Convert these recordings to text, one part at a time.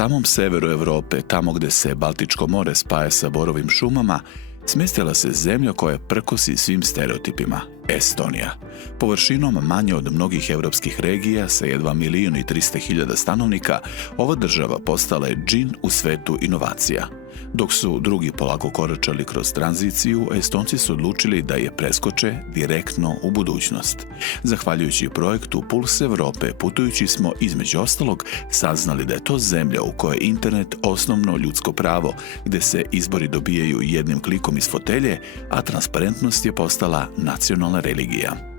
samom severu Europe, tamo gde se Baltičko more spaja sa borovim šumama, smjestila se zemlja koja prkosi svim stereotipima – Estonija. Površinom manje od mnogih europskih regija sa jedva 1.300.000 stanovnika, ova država postala je džin u svetu inovacija. Dok su drugi polako koračali kroz tranziciju, Estonci su odlučili da je preskoče direktno u budućnost. Zahvaljujući projektu Puls Evrope, putujući smo, između ostalog, saznali da je to zemlja u kojoj je internet osnovno ljudsko pravo, gde se izbori dobijaju jednim klikom iz fotelje, a transparentnost je postala nacionalna religija.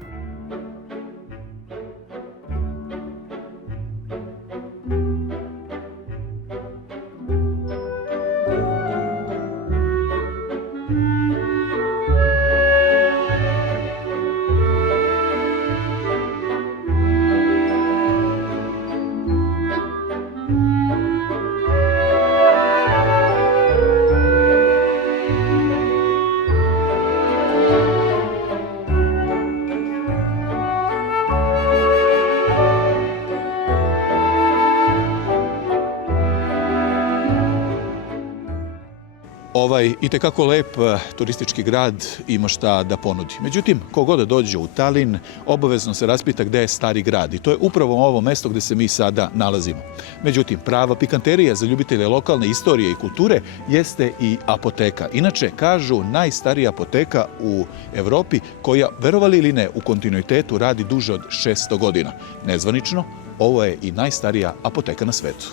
Ovaj itekako lep turistički grad ima šta da ponudi. Međutim, kogod dođe u Talin, obavezno se raspita gde je Stari grad. I to je upravo ovo mesto gde se mi sada nalazimo. Međutim, prava pikanterija za ljubitelje lokalne istorije i kulture jeste i apoteka. Inače, kažu, najstarija apoteka u Evropi koja, verovali ili ne, u kontinuitetu radi duže od 600 godina. Nezvanično, ovo je i najstarija apoteka na svetu.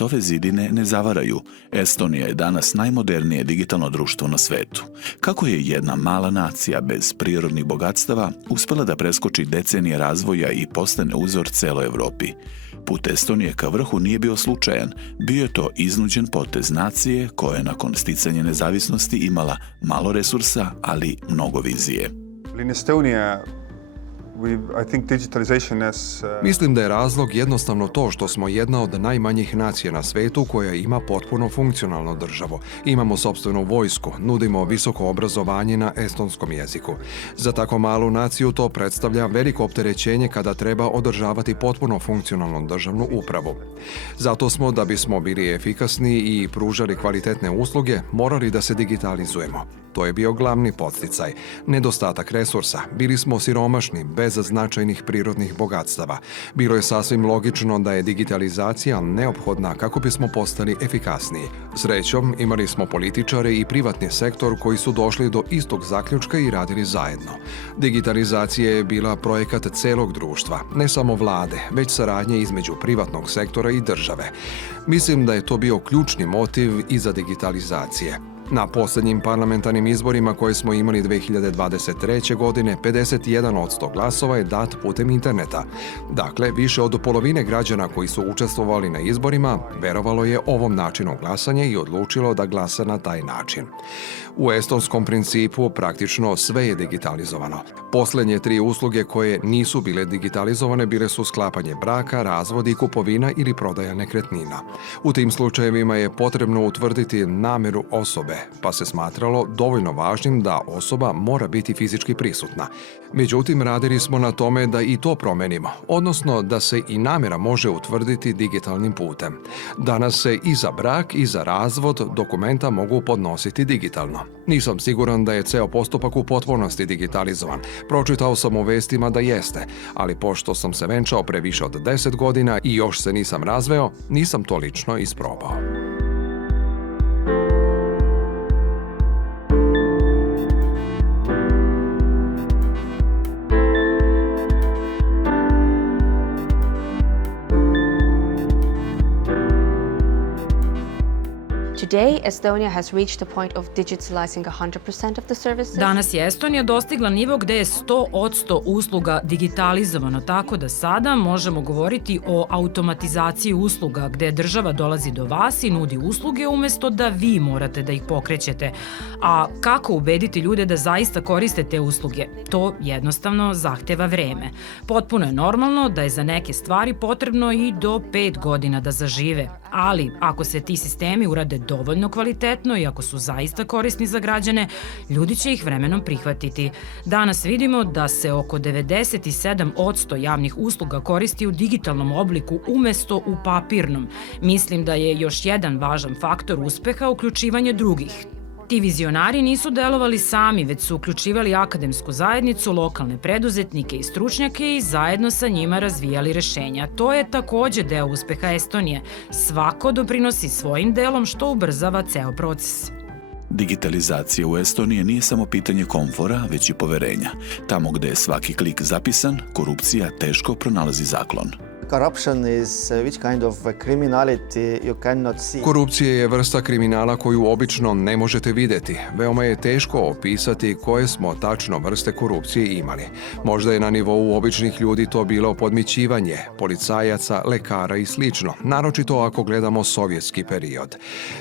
Ove zidine ne zavaraju. Estonija je danas najmodernije digitalno društvo na svetu. Kako je jedna mala nacija bez prirodnih bogatstava uspela da preskoči decenije razvoja i postane uzor celoj Evropi? Put Estonije ka vrhu nije bio slučajan. Bio je to iznuđen potez nacije koja je nakon sticanja nezavisnosti imala malo resursa, ali mnogo vizije. Mislim da je razlog jednostavno to što smo jedna od najmanjih nacija na svetu koja ima potpuno funkcionalnu državu. Imamo sopstvenu vojsku, nudimo visoko obrazovanje na estonskom jeziku. Za tako malu naciju to predstavlja veliko opterećenje kada treba održavati potpuno funkcionalnu državnu upravu. Zato smo, da bismo bili efikasni i pružali kvalitetne usluge, morali da se digitalizujemo. To je bio glavni podsticaj. Nedostatak resursa. Bili smo siromašni, bez značajnih prirodnih bogatstava. Bilo je sasvim logično da je digitalizacija neophodna kako bismo postali efikasniji. Srećom, imali smo političare i privatni sektor koji su došli do istog zaključka i radili zajedno. Digitalizacija je bila projekat celog društva, ne samo vlade, već saradnje između privatnog sektora i države. Mislim da je to bio ključni motiv iza digitalizacije. Na poslednjim parlamentarnim izborima koje smo imali 2023. godine, 51% glasova je dat putem interneta. Dakle, više od polovine građana koji su učestvovali na izborima verovalo je ovom načinu glasanja i odlučilo da glasa na taj način. U estonskom principu praktično sve je digitalizovano. Poslednje 3 usluge koje nisu bile digitalizovane bile su sklapanje braka, razvod i kupovina ili prodaja nekretnina. U tim slučajevima je potrebno utvrditi nameru osobe, pa se smatralo dovoljno važnim da osoba mora biti fizički prisutna. Međutim, radili smo na tome da i to promenimo, odnosno da se i namera može utvrditi digitalnim putem. Danas se i za brak i za razvod dokumenta mogu podnositi digitalno. Nisam siguran da je ceo postupak u potpunosti digitalizovan. Pročitao sam u vestima da jeste, ali pošto sam se venčao pre više od 10 godina i još se nisam razveo, nisam to lično isprobao. Today, Estonia has reached the point of digitalizing 100% of the services. Danas je Estonija dostigla nivo gde je 100% usluga digitalizovano, tako da sada možemo govoriti o automatizaciji usluga gde država dolazi do vas i nudi usluge umesto da vi morate da ih pokrećete. A kako ubediti ljude da zaista koriste te usluge? To jednostavno zahteva vreme. Potpuno je normalno da je za neke stvari potrebno i do 5 godina da zažive. Ali ako se ti sistemi urade dovoljno kvalitetno i ako su zaista korisni za građane, ljudi će ih vremenom prihvatiti. Danas vidimo da se oko 97% javnih usluga koristi u digitalnom obliku umesto u papirnom. Mislim da je još jedan važan faktor uspeha uključivanje drugih. Ti vizionari nisu delovali sami, već su uključivali akademsku zajednicu, lokalne preduzetnike i stručnjake i zajedno sa njima razvijali rešenja. To je takođe deo uspeha Estonije. Svako doprinosi svojim delom što ubrzava ceo proces. Digitalizacija u Estoniji nije samo pitanje komfora, već i poverenja. Tamo gde je svaki klik zapisan, korupcija teško pronalazi zaklon. Corruption is which kind of criminality you cannot see. Korupcija je vrsta kriminala koju obično ne možete videti. Veoma je teško opisati koje smo tačno vrste korupcije imali. Možda je na nivou običnih ljudi to bilo podmićivanje, policajaca, lekara i slično, naročito ako gledamo sovjetski period.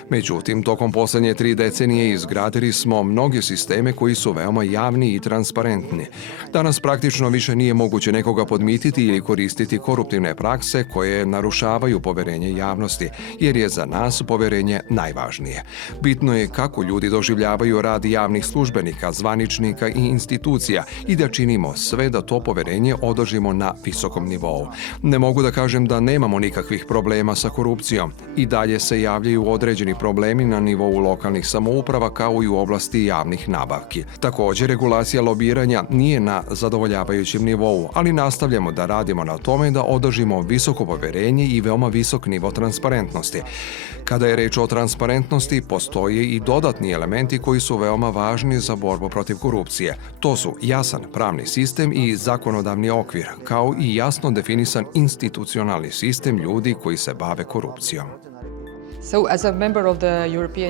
Međutim, tokom poslednje 3 decenije izgradili smo mnoge sisteme koji su veoma javni i transparentni. Danas praktično više nije moguće nekoga podmititi ili koristiti koruptivne prakse koje narušavaju poverenje javnosti, jer je za nas poverenje najvažnije. Bitno je kako ljudi doživljavaju rad javnih službenika, zvaničnika i institucija i da činimo sve da to poverenje održimo na visokom nivou. Ne mogu da kažem da nemamo nikakvih problema sa korupcijom. I dalje se javljaju određeni problemi na nivou lokalnih samouprava kao i u oblasti javnih nabavki. Takođe, regulacija lobiranja nije na zadovoljavajućem nivou, ali nastavljamo da radimo na tome da održimo visoko poverenje i veoma visok nivo transparentnosti. Kada je reč o transparentnosti, postoje i dodatni elementi koji su veoma važni za borbu protiv korupcije. To su jasan pravni sistem i zakonodavni okvir, kao i jasno definisan institucionalni sistem ljudi koji se bave korupcijom.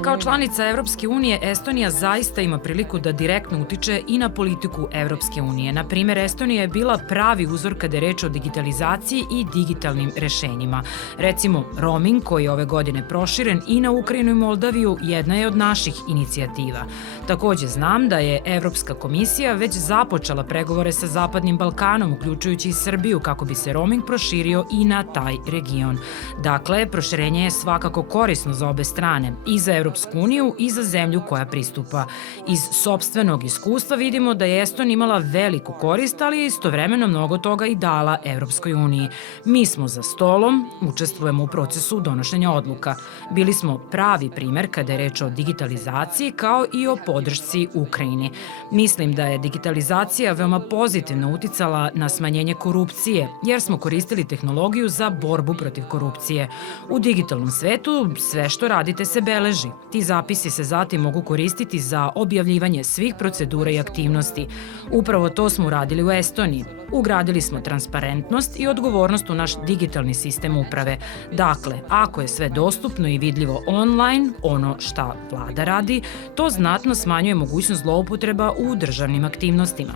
Kao članica Evropske unije, Estonija zaista ima priliku da direktno utiče i na politiku Evropske unije. Na primer, Estonija je bila pravi uzor kada je reč o digitalizaciji i digitalnim rešenjima. Recimo, roaming, koji je ove godine proširen i na Ukrajinu i Moldaviju, jedna je od naših inicijativa. Takođe znam da je Evropska komisija već započela pregovore sa Zapadnim Balkanom, uključujući i Srbiju, kako bi se roaming proširio i na taj region. Dakle, proširenje je svakako korisno za obe strane, i za Evropsku uniju i za zemlju koja pristupa. Iz sopstvenog iskustva vidimo da je Estonija imala veliku korist, ali je istovremeno mnogo toga i dala Evropskoj uniji. Mi smo za stolom, učestvujemo u procesu donošenja odluka. Bili smo pravi primer kada je reč o digitalizaciji kao i o podršci Ukrajini. Mislim da je digitalizacija veoma pozitivno uticala na smanjenje korupcije, jer smo koristili tehnologiju za borbu protiv korupcije. U digitalnom svetu sve što radite se beleži. Ti zapisi se zatim mogu koristiti za objavljivanje svih procedura i aktivnosti. Upravo to smo uradili u Estoniji. Ugradili smo transparentnost i odgovornost u naš digitalni sistem uprave. Dakle, ako je sve dostupno i vidljivo online, ono šta vlada radi, to znatno smanjuje mogućnost zloupotreba u državnim aktivnostima.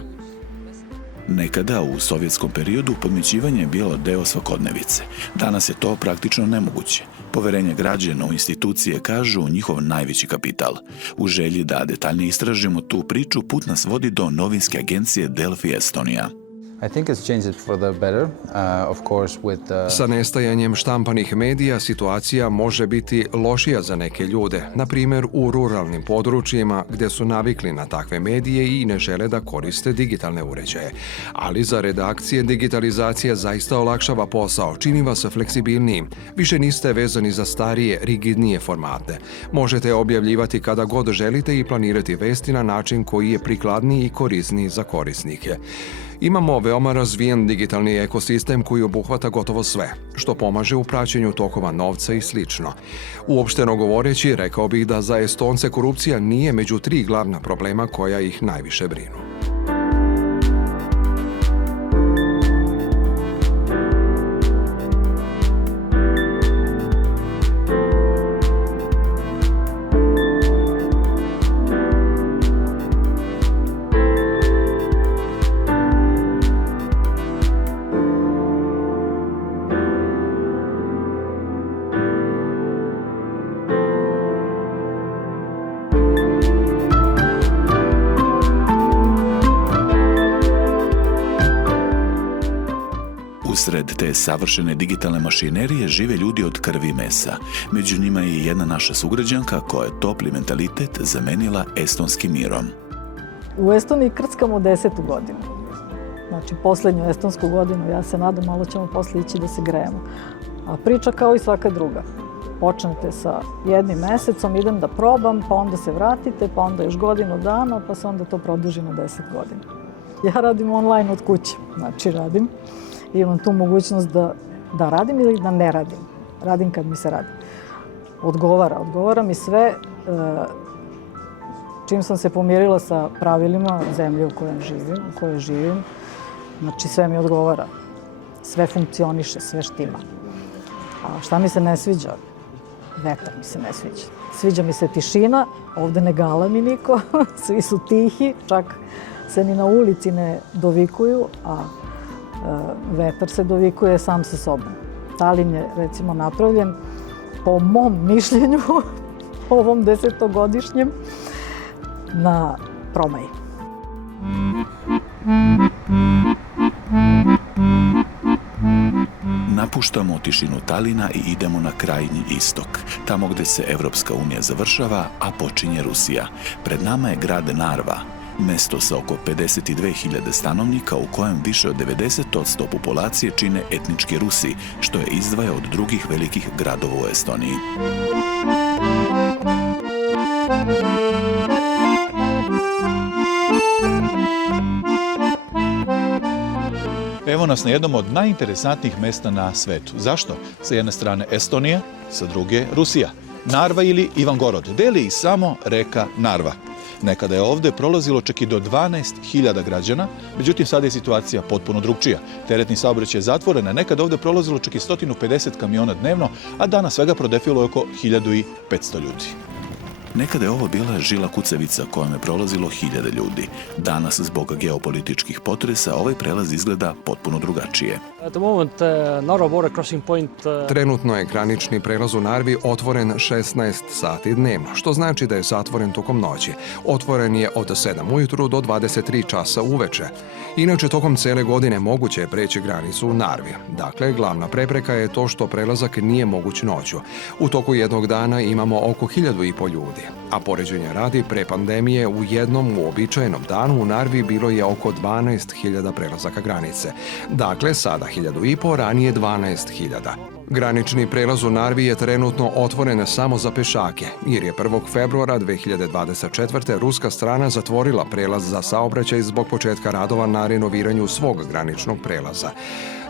Nekada u sovjetskom periodu podmićivanje je bilo deo svakodnevice. Danas je to praktično nemoguće. Poverenje građana u institucije kažu njihov najveći kapital. U želji da detaljnije istražimo tu priču, put nas vodi do novinske agencije Delfi Estonija. Sa nestajanjem štampanih medija situacija može biti lošija za neke ljude, na primjer u ruralnim područjima gdje su navikli na takve medije i ne žele da koriste digitalne uređaje. Ali za redakcije digitalizacija zaista olakšava posao, čini vas fleksibilnijim. Više niste vezani za starije, rigidnije formate. Možete objavljivati kada god želite i planirati vesti na način koji je prikladniji i korisniji za korisnike. Imamo veoma razvijen digitalni ekosistem koji obuhvata gotovo sve, što pomaže u praćenju tokova novca i slično. Uopšteno govoreći, rekao bih da za Estonce korupcija nije među 3 glavna problema koja ih najviše brinu. Usred te savršene digitalne mašinerije žive ljudi od krvi i mesa. Među njima je i jedna naša sugrađanka koja je topli mentalitet zamenila estonskim mirom. U Estoniji krckamo 10. godinu. Znači, posljednju estonsku godinu, ja se nadam, malo ćemo posle ići da se grejemo. A priča kao i svaka druga. Počnete sa jednim mesecom, idem da probam, pa onda se vratite, pa onda još godinu dana, pa se onda to produži na 10 godina. Ja radim online od kuće, znači radim. Imam tu mogućnost da radim ili da ne radim. Radim kad mi se radi. Odgovara mi sve. Čim sam se pomirila sa pravilima zemlje u kojoj živim, znači sve mi odgovara. Sve funkcioniše, sve štima. A šta mi se ne sviđa? Vetar mi se ne sviđa. Sviđa mi se tišina, ovde ne galami niko, svi su tihi, čak se ni na ulici ne dovikuju, a vetar se dovikuje sam sa sobom. Talin je, recimo, napravljen, po mom mišljenju, ovom 10-godišnjem, na promaji. Napuštamo tišinu Talina i idemo na krajnji istok, tamo gde se Evropska unija završava, a počinje Rusija. Pred nama je grad Narva, mesto sa oko 52.000 stanovnika u kojem više od 90% populacije čine etnički Rusi, što je izdvaja od drugih velikih gradova u Estoniji. Evo nas na jednom od najinteresantnijih mesta na svetu. Zašto? Sa jedne strane Estonija, sa druge Rusija. Narva ili Ivangorod deli i samo reka Narva. Nekada je ovde prolazilo čak i do 12.000 građana, međutim sada je situacija potpuno drugčija. Teretni saobraćaj je zatvoren, a nekada ovde prolazilo čak i 150 kamiona dnevno, a danas svega prodefilo oko 1.500 ljudi. Nekada je ovo bila žila kucavica kojom je prolazilo hiljade ljudi. Danas, zbog geopolitičkih potresa, ovaj prelaz izgleda potpuno drugačije. Trenutno je granični prelaz u Narvi otvoren 16 sati dnevno, što znači da je zatvoren tokom noći. Otvoren je od 7 ujutru do 23 časa uveče. Inače, tokom cele godine moguće je preći granicu u Narvi. Dakle, glavna prepreka je to što prelazak nije moguć noću. U toku jednog dana imamo oko 1.500 ljudi. A poređenja radi, pre pandemije u jednom uobičajenom danu u Narvi bilo je oko 12.000 prelazaka granice. Dakle, sada 1.500, ranije 12.000. Granični prelaz u Narvi je trenutno otvoren samo za pešake, jer je 1. februara 2024. ruska strana zatvorila prelaz za saobraćaj zbog početka radova na renoviranju svog graničnog prelaza.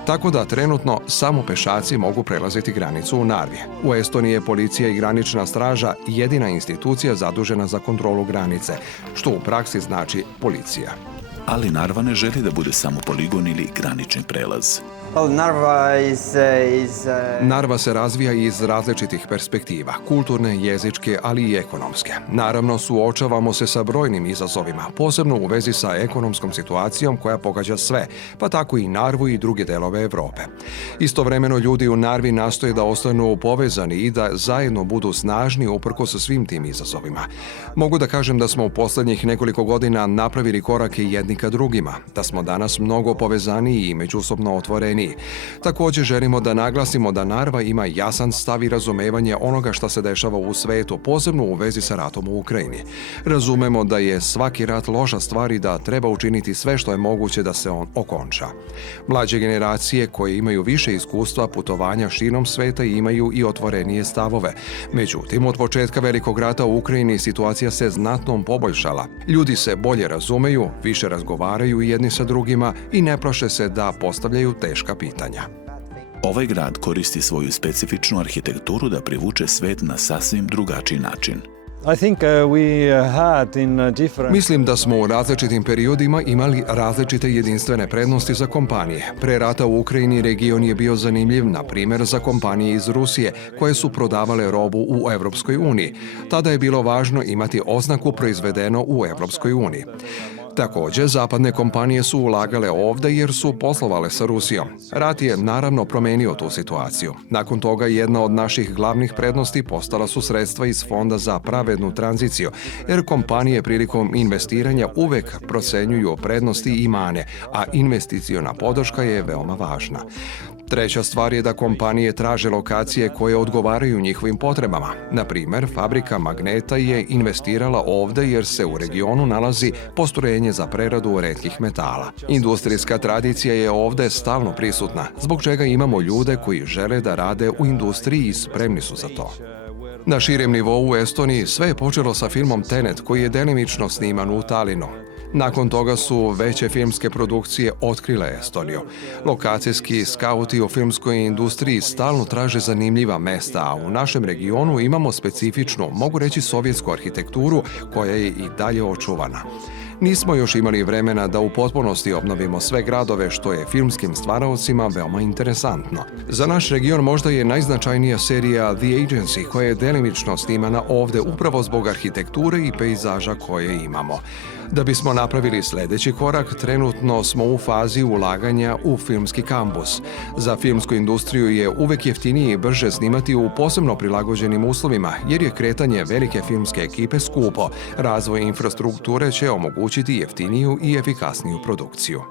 Tako da trenutno samo pešaci mogu prelaziti granicu u Narvi. U Estoniji je policija i granična straža jedina institucija zadužena za kontrolu granice, što u praksi znači policija. Ali Narva ne želi da bude samo poligon ili granični prelaz. Narva se razvija iz različitih perspektiva, kulturne, jezičke, ali i ekonomske. Naravno, suočavamo se sa brojnim izazovima, posebno u vezi sa ekonomskom situacijom koja pogađa sve, pa tako i Narvu i druge delove Evrope. Istovremeno, ljudi u Narvi nastoje da ostanu povezani i da zajedno budu snažni uprkos svim tim izazovima. Mogu da kažem da smo u poslednjih nekoliko godina napravili korake jedni ka drugima, da smo danas mnogo povezaniji i međusobno otvoreni. Također želimo da naglasimo da Narva ima jasan stav i razumevanje onoga što se dešava u svetu, posebno u vezi sa ratom u Ukrajini. Razumemo da je svaki rat loša stvar i da treba učiniti sve što je moguće da se on okonča. Mlađe generacije koje imaju više iskustva putovanja širom sveta imaju i otvorenije stavove. Međutim, od početka velikog rata u Ukrajini situacija se znatno poboljšala. Ljudi se bolje razumeju, više razgovaraju jedni sa drugima i ne plaše se da postavljaju teška pitanja. Ovaj grad koristi svoju specifičnu arhitekturu da privuče svet na sasvim drugačiji način. Mislim da smo u različitim periodima imali različite jedinstvene prednosti za kompanije. Pre rata u Ukrajini region je bio zanimljiv, na primjer, za kompanije iz Rusije koje su prodavale robu u Evropskoj uniji. Tada je bilo važno imati oznaku proizvedeno u Evropskoj uniji. Također, zapadne kompanije su ulagale ovde jer su poslovale sa Rusijom. Rat je naravno promenio tu situaciju. Nakon toga jedna od naših glavnih prednosti postala su sredstva iz Fonda za pravednu tranziciju, jer kompanije prilikom investiranja uvek procenjuju prednosti i mane, a investiciona podrška je veoma važna. Treća stvar je da kompanije traže lokacije koje odgovaraju njihovim potrebama. Na primjer, fabrika magneta je investirala ovde jer se u regionu nalazi postrojenje za preradu retkih metala. Industrijska tradicija je ovde stalno prisutna, zbog čega imamo ljude koji žele da rade u industriji i spremni su za to. Na širem nivou u Estoniji sve je počelo sa filmom Tenet, koji je delimično sniman u Talinu. Nakon toga su veće filmske produkcije otkrile Estoniju. Lokacijski skauti u filmskoj industriji stalno traže zanimljiva mesta, a u našem regionu imamo specifičnu, mogu reći sovjetsku arhitekturu koja je i dalje očuvana. Nismo još imali vremena da u potpunosti obnovimo sve gradove, što je filmskim stvaraocima veoma interesantno. Za naš region možda je najznačajnija serija The Agency, koja je delimično snimana ovde upravo zbog arhitekture i pejzaža koje imamo. Da bismo napravili sledeći korak, trenutno smo u fazi ulaganja u filmski kampus. Za filmsku industriju je uvek jeftinije i brže snimati u posebno prilagođenim uslovima, jer je kretanje velike filmske ekipe skupo. Razvoj infrastrukture će omogućiti jeftiniju i efikasniju produkciju.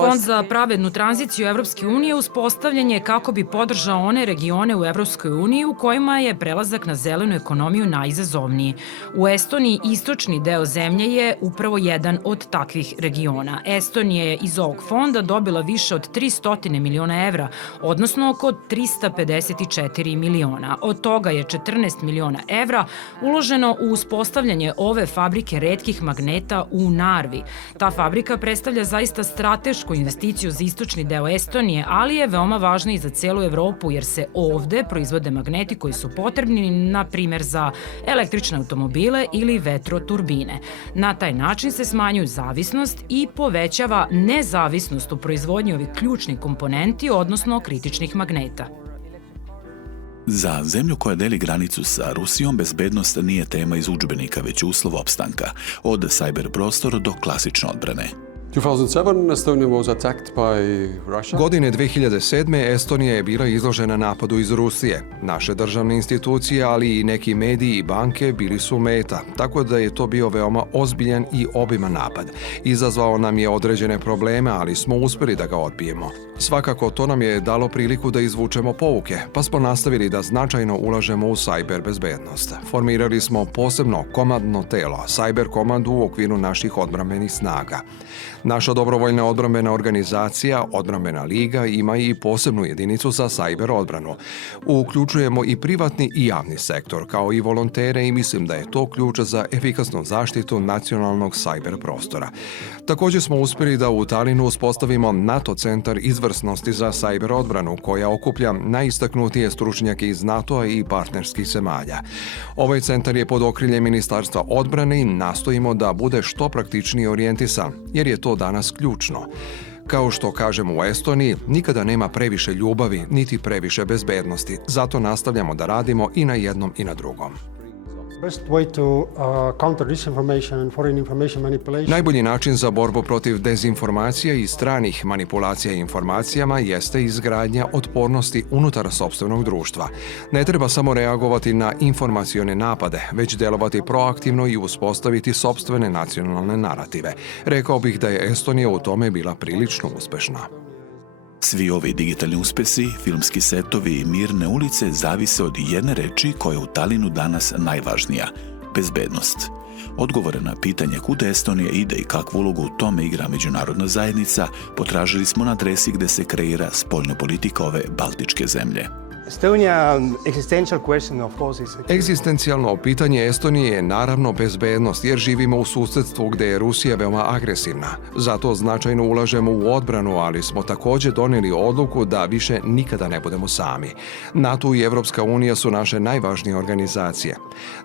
Fond za pravednu tranziciju Evropske unije uspostavljen je kako bi podržao one regione u Evropskoj uniji u kojima je prelazak na zelenu ekonomiju najizazovniji. U Estoniji istočni deo zemlje je upravo jedan od takvih regiona. Estonija je iz ovog fonda dobila više od 300 miliona evra, odnosno oko 354 miliona. Od toga je 14 miliona evra uloženo u uspostavljanje ove fabrike retkih magneta u Narvi. Ta fabrika predstavlja zaista stratešku investiciju za istočni deo Estonije, ali je veoma važna i za celu Evropu, jer se ovde proizvode magneti koji su potrebni, na primer, za električne automobile ili vetroturbine. Na taj način se smanjuju zavisnost i povećava nezavisnost u proizvodnji ovih ključnih komponenti, odnosno kritičnih magneta. Za zemlju koja deli granicu sa Rusijom, bezbednost nije tema iz udžbenika, već uslov opstanka, od cyber prostora do klasične odbrane. 2007, Estonia was attacked by Russia. Godine 2007. Estonija je bila izložena napadu iz Rusije. Naše državne institucije, ali i neki mediji i banke bili su meta, tako da je to bio veoma ozbiljan i obiman napad. Izazvao nam je određene probleme, ali smo uspeli da ga odbijemo. Svakako, to nam je dalo priliku da izvučemo pouke, pa smo nastavili da značajno ulažemo u cyber bezbednost. Formirali smo posebno komandno telo, cyber komandu u okviru naših odbrambenih snaga. Naša dobrovoljna odbrambena organizacija, Odbrambena liga, ima i posebnu jedinicu za cyber odbranu. Uključujemo i privatni i javni sektor, kao i volontere, i mislim da je to ključ za efikasnu zaštitu nacionalnog cyber prostora. Također smo uspjeli da u Talinu uspostavimo NATO centar izvrsnosti za cyber odbranu, koja okuplja najistaknutije stručnjake iz NATO-a i partnerskih zemalja. Ovaj centar je pod okriljem Ministarstva odbrane i nastojimo da bude što praktičnije orijentisan, jer je to danas ključno. Kao što kažemo u Estoniji, nikada nema previše ljubavi, niti previše bezbednosti. Zato nastavljamo da radimo i na jednom i na drugom. Najbolji način za borbu protiv dezinformacija i stranih manipulacija informacijama jeste izgradnja otpornosti unutar sopstvenog društva. Ne treba samo reagovati na informacione napade, već delovati proaktivno i uspostaviti sopstvene nacionalne narative. Rekao bih da je Estonija u tome bila prilično uspešna. Svi ovi digitalni uspesi, filmski setovi i mirne ulice zavise od jedne reči koja je u Talinu danas najvažnija – bezbednost. Odgovore na pitanje kuda Estonija ide i kakvu ulogu u tome igra međunarodna zajednica potražili smo na adresi gde se kreira spoljna politika ove baltičke zemlje. Egzistencijalno pitanje Estonije je naravno bezbednost, jer živimo u susedstvu gde je Rusija veoma agresivna. Zato značajno ulažemo u odbranu, ali smo također doneli odluku da više nikada ne budemo sami. NATO i Evropska unija su naše najvažnije organizacije.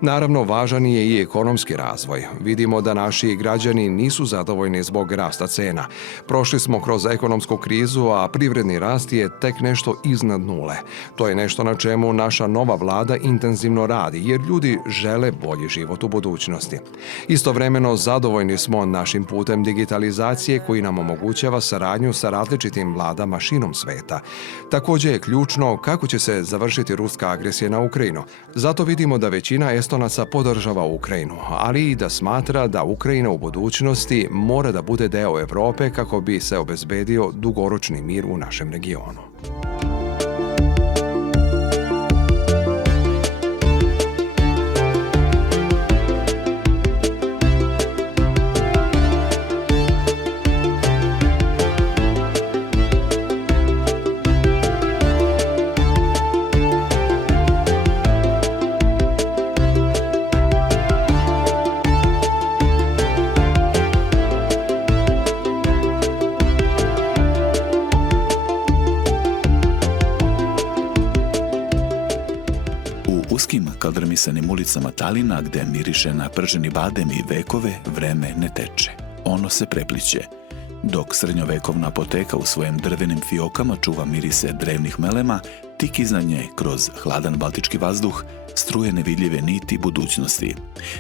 Naravno, važan je i ekonomski razvoj. Vidimo da naši građani nisu zadovoljni zbog rasta cena. Prošli smo kroz ekonomsku krizu, a privredni rast je tek nešto iznad nule. To je je nešto na čemu naša nova vlada intenzivno radi, jer ljudi žele bolji život u budućnosti. Istovremeno, zadovoljni smo našim putem digitalizacije koji nam omogućava saradnju sa različitim vladama širom sveta. Također je ključno kako će se završiti ruska agresija na Ukrajinu. Zato vidimo da većina Estonaca podržava Ukrajinu, ali i da smatra da Ukrajina u budućnosti mora da bude deo Evrope kako bi se obezbedio dugoročni mir u našem regionu. Uskim kaldrmisanim ulicama Talina, gde miriše na prženi badem i vekove, vreme ne teče. Ono se prepliće. Dok srednjovekovna apoteka u svojim drvenim fiokama čuva mirise drevnih melema, tik iznad nje, kroz hladan baltički vazduh, struje nevidljive niti budućnosti.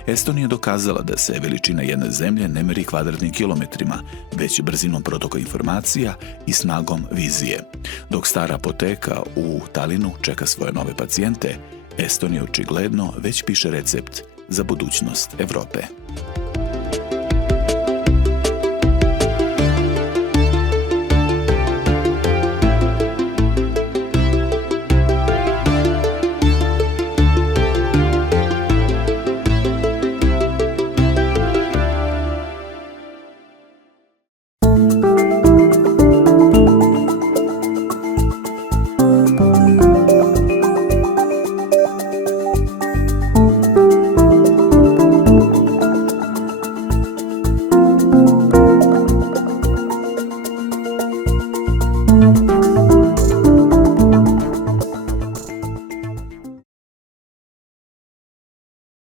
Estonija je dokazala da se veličina jedne zemlje ne meri kvadratnim kilometrima, već brzinom protoka informacija i snagom vizije. Dok stara apoteka u Talinu čeka svoje nove pacijente, Estonija očigledno već piše recept za budućnost Evrope.